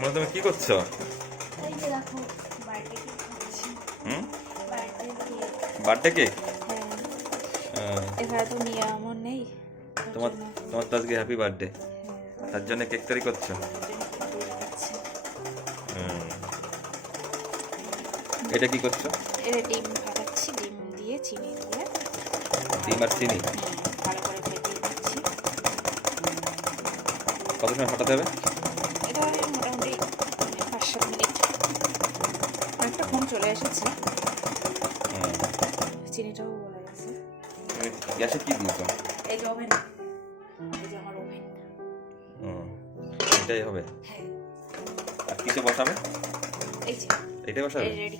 মানে তুমি কি করছ? বার্থডে কেক হ্যাঁ। এখানে তো নিয়মও নেই। তোমার তোমার তো আজকে হ্যাপি বার্থডে হ্যাঁ, তার জন্য কেক তৈরি করছ। এটা কি করছ? এটা ডিম ফাটাচ্ছি ডিম দিয়ে চিনি দিয়ে। ডিম আর চিনি? দিচ্ছি কত সময় ফাটাতে হবে? সাত মিনিট অনেকটা ফোন চলে এসেছে। চিনিটাও গেছে। গ্যাসে কি দিয়েছ? এই যে ওভেন এই যে আমার ওভেন এটাই হবে। হ্যাঁ। আর কিসে বসাবে? এই যে। এটাই বসাবে? রেডি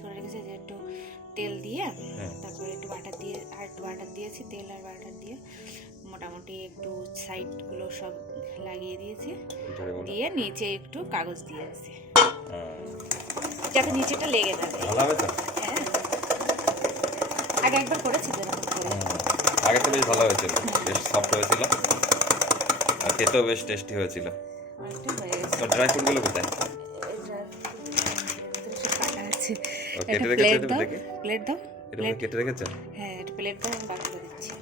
তেল দিয়ে হ্যাঁ। তারপরে একটু বাটার দিয়ে আর একটু বাটার দিয়েছি তেল আর বাটার দিয়ে। মোটামুটি একটু সাইডগুলো সব লাগিয়ে দিয়েছি। দিয়ে নিচে একটু কাগজ দিয়েছি। যাতে নিচেটা লেগে তো? হ্যাঁ। আগে একবার করেছি আগে তো বেশ ভালো হয়েছিল। বেশ সফট হয়েছিল। আর খেতেও বেশ টেস্টি হয়েছিল। হয়ে তো ড্রাই ফ্রুটগুলো কোথায়? ও, কেটে রেখেছো প্লেট দাও প্লেট দাও এটা কেটে রেখেছো? হ্যাঁ একটা প্লেট দাও আমি বাকি দিচ্ছি।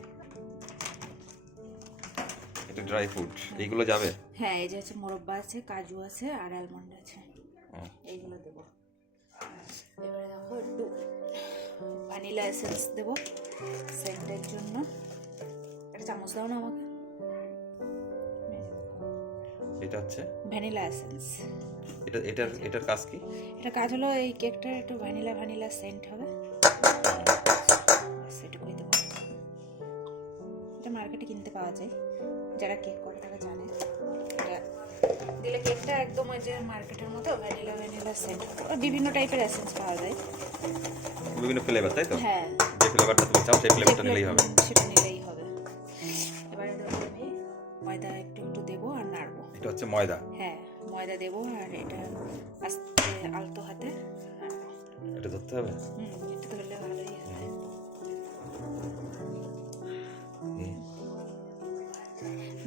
এটা ড্রাই ফ্রুট এইগুলো যাবে? হ্যাঁ এই যে হচ্ছে মোরব্বা আছে কাজু আছে আর অ্যালমন্ড আছে। এইগুলো দেবো। এবারে দেখো একটু ভ্যানিলা এসেন্স দেবো সেন্টের জন্য। একটা চামচ দাও না আমাকে। এটা হচ্ছে? ভ্যানিলা এসেন্স এটা এটার এটার কাজ কি? এটা কাজ হলো এই কেকটার একটু ভ্যানিলা ভ্যানিলা সেন্ট হবে। সেটুকুই দেবো। এটা মার্কেটে কিনতে পাওয়া যায়। যারা কেক করে তারা জানে। এটা দিলে কেকটা একদম ওই যে মার্কেটের মতো ভ্যানিলা ভ্যানিলা সেন্ট বিভিন্ন টাইপের এসেন্স পাওয়া যায়। বিভিন্ন ফ্লেভার তাই তো? হ্যাঁ। যে ফ্লেভারটা তুমি চাও সেই ফ্লেভারটা নিলেই হবে। সেটা নিলেই হবে। এবারে আমি ময়দা একটু একটু দেবো আর নাড়বো। এটা হচ্ছে ময়দা। ময়দা দেবো আর এটা আস্তে আলতো হাতে। এটা ধরতে হবে? হুম এটা ধরলে ভালোই হবে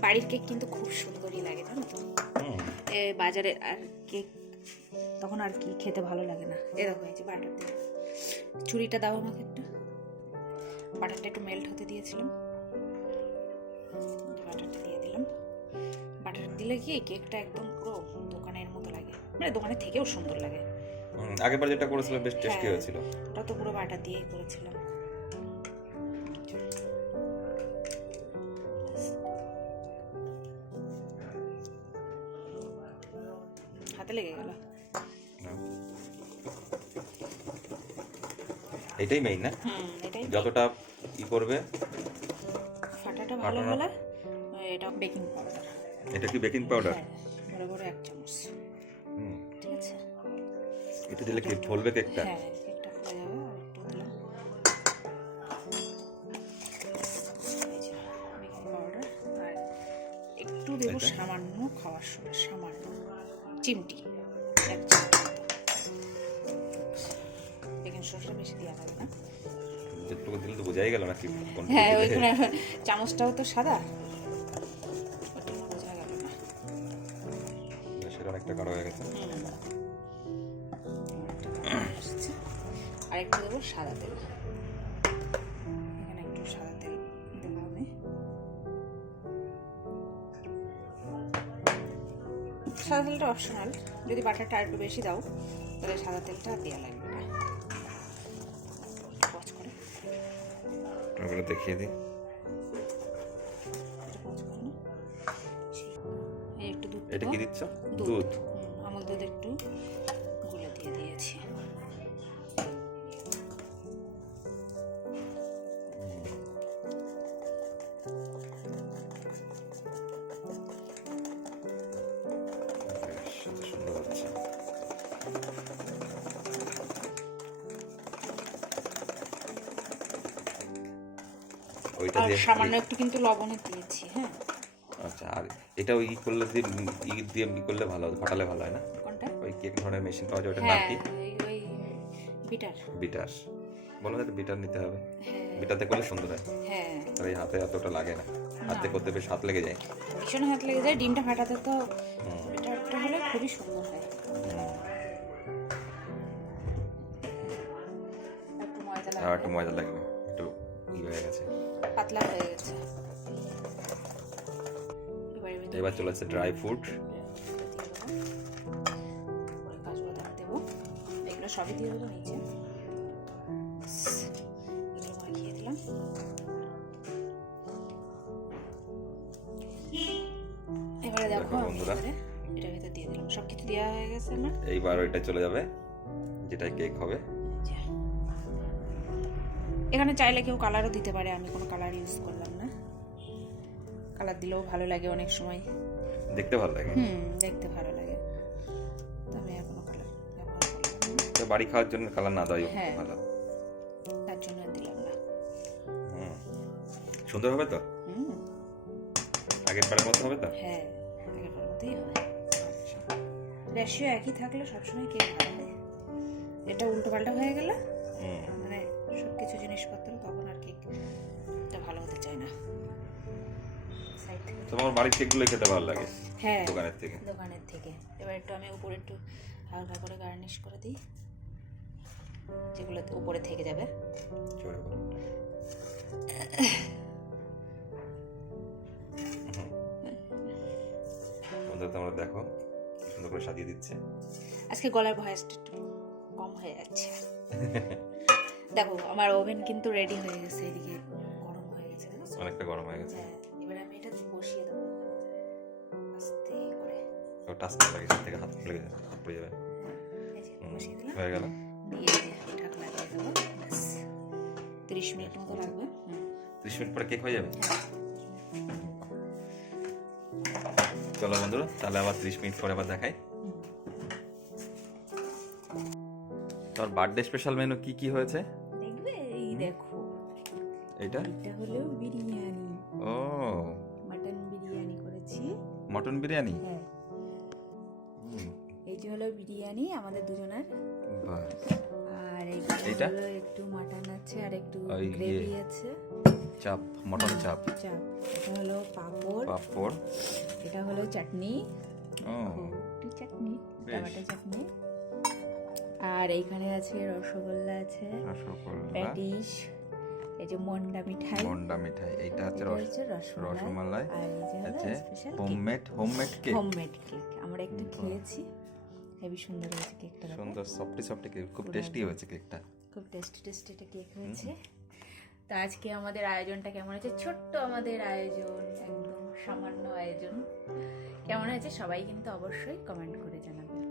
বাড়ির কেক কিন্তু খুব সুন্দরই লাগে জানো তো? বাজারে আর কেক তখন আর কি খেতে ভালো লাগে না। এরকম হয়েছে বাটার দিয়ে। ছুরিটা দাও আমাকে একটু। বাটারটা একটু মেল্ট হতে দিয়েছিলাম। বাটারটা বাটার দিলে কি কেকটা একদম পুরো দোকানের মতো লাগে? মানে দোকানের থেকেও সুন্দর লাগে। আগেরবার যেটা করেছিল বেশ টেস্টি হ্যাঁ। হয়েছিল। ওটা তো পুরো বাটার দিয়েই করেছিলাম। হাতে লেগে গেল। এটাই মেইন না? হুম এটাই যতটা ই করবে ফাটাটা ভালো। হলে এটা বেকিং পাউডার এটা কি বেকিং পাউডার হ্যাঁ বড় বড় এক চামচ। ঠিক আছে? এটা দিলে কি ফলবে কেকটা হ্যাঁ কেকটা ফুলে যাবে আর একটু দিলাম বেকিং পাউডার আর একটু দেবো সামান্য খাওয়ার সোডা সামান্য চিমটি এক মতো বেকিং সোডাটা বেশি দেওয়া হবে না। যেটুকু দিলে তো বোঝাই গেল না কি হ্যাঁ। ওইখানে চামচটাও তো সাদা। অনেকটা কারও হয়ে গেছে। আর দেবো সাদা তেল। এখানে একটু সাদা তেল দেবো আমি সাদা তেলটা অপশনাল যদি বাটারটা একটু বেশি দাও তাহলে সাদা তেলটা দেওয়া লাগবে। না করে। ওগুলো দেখিয়ে দিই। এটা কি দিচ্ছ? দুধ। আমল দুধ একটু গুলে দিয়ে দিয়েছি। আর সামান্য একটু কিন্তু লবণও দিয়েছি হ্যাঁ? আর এটা ওই করলে দিয়ে ই দিয়ে করলে ভালো হয়, ফাটালে ভালো হয় না? কোনটা? ওই কেক ধরনের মেশিন পাওয়া যায় ওটা নাম হ্যাঁ কি? ওই বিটার। বিটার। বলো না বিটার নিতে হবে। হ্যাঁ। এটাতে করলে সুন্দর হয়। হ্যাঁ। আর এই হাতে এতটা লাগে না। হাতে করতে বেশ হাত লেগে যায়। ভীষণ হাত লেগে যায় ডিমটা ফাটাতে তো একটা হলে খুবই সুন্দর হয়। একটু ময়দা লাগবে। একটু মজা লাগবে একটু ই হয়ে গেছে। পাতলা হয়ে এবার চলে আসছে ড্রাই ফ্রুট দেবো এগুলো সবই দিয়ে দেবো নিচে। এগুলো মাখিয়ে দিলাম। এবারে দেখো বন্ধুরা। এটার দিয়ে দিলাম। সব কিছু দেওয়া হয়ে গেছে আমার। এইবার ওইটা চলে যাবে যেটাই কেক হবে। এখানে চাইলে কেউ কালারও দিতে পারে আমি কোনো কালার ইউজ করলাম না। কালার দিলেও ভালো লাগে অনেক সময়। দেখতে ভালো লাগে? হুম দেখতে ভালো লাগে। তো আমি আর কোনো কালার তো বাড়ি খাওয়ার জন্য কালার না দেওয়াই হ্যাঁ। ভালো। তার জন্য দিলাম না। সুন্দর হবে তো? হুম। আগের বারের মতো হবে তো? হ্যাঁ আগের মতোই হয় রেশিও একই থাকলে সবসময় কেক ভালো হয় এটা উল্টো পাল্টা হয়ে গেলে। মানে সব কিছু জিনিসপত্র তখন আর কেকটা ভালো হতে চায় না। তোমার বাড়ির কেকগুলোই খেতে ভালো লাগে? হ্যাঁ দোকানের থেকে? দোকানের থেকে। এবার একটু আমি উপরে একটু হালকা করে গার্নিশ করে দিই যেগুলো উপরে থেকে যাবে। তোমরা দেখো সুন্দর করে সাজিয়ে দিচ্ছে। আজকে গলার ভয়েসটা একটু কম হয়ে যাচ্ছে। দেখো আমার ওভেন কিন্তু রেডি হয়ে গেছে এদিকে গরম হয়ে গেছে অনেকটা গরম হয়ে গেছে। হ্যাঁ। আমি এটা বসিয়ে দেবো আস্তে করে টাচ লাগে থেকে হাত যাবে হাত পড়ে যাবে এই যে হুম, বসিয়ে দিলাম হয়ে গেল দিয়ে ঢাকনা দিয়ে দেবো ব্যাস তিরিশ মিনিট মতো লাগবে হুম মিনিট পরে কেক হয়ে যাবে চলো বন্ধুরা তাহলে আবার ত্রিশ মিনিট পরে আবার দেখাই তোর বার্থডে স্পেশাল মেনু কি কি হয়েছে দেখবে? এই দেখো। এইটা? এটা হলো বিরিয়ানি। ও। করেছি। মটন বিরিয়ানি? হ্যাঁ। হুম, এই যে হলো বিরিয়ানি আমাদের দুজনের। আর এই এইটা? হলো একটু মাটন আছে আর একটু। গ্রেভি আছে। চাপ মটন চাপ। চাপ। এটা হলো পাঁপড়। পাপড়। এটা হলো চাটনি। ও। চাটনি। টমেটো চাটনি। আর এইখানে আছে রসগোল্লা আছে। রসগোল্লা। প্যাটিস। এই যে মন্ডা মিঠাই। মন্ডা মিঠাই এইটা হচ্ছে এটা হচ্ছে রসমালাই। আর এই যে আছে homemade homemade cake homemade cake আমরা একটু খেয়েছি। হেবি সুন্দর হয়েছে কেকটা সুন্দর সফটি সফটি কেক খুব টেস্টি হয়েছে কেকটা খুব টেস্টি টেস্টি একটা কেক হয়েছে। তো আজকে আমাদের আয়োজনটা কেমন হয়েছে? ছোট্ট আমাদের আয়োজন একদম সামান্য আয়োজন। কেমন হয়েছে? সবাই কিন্তু অবশ্যই কমেন্ট করে জানাবেন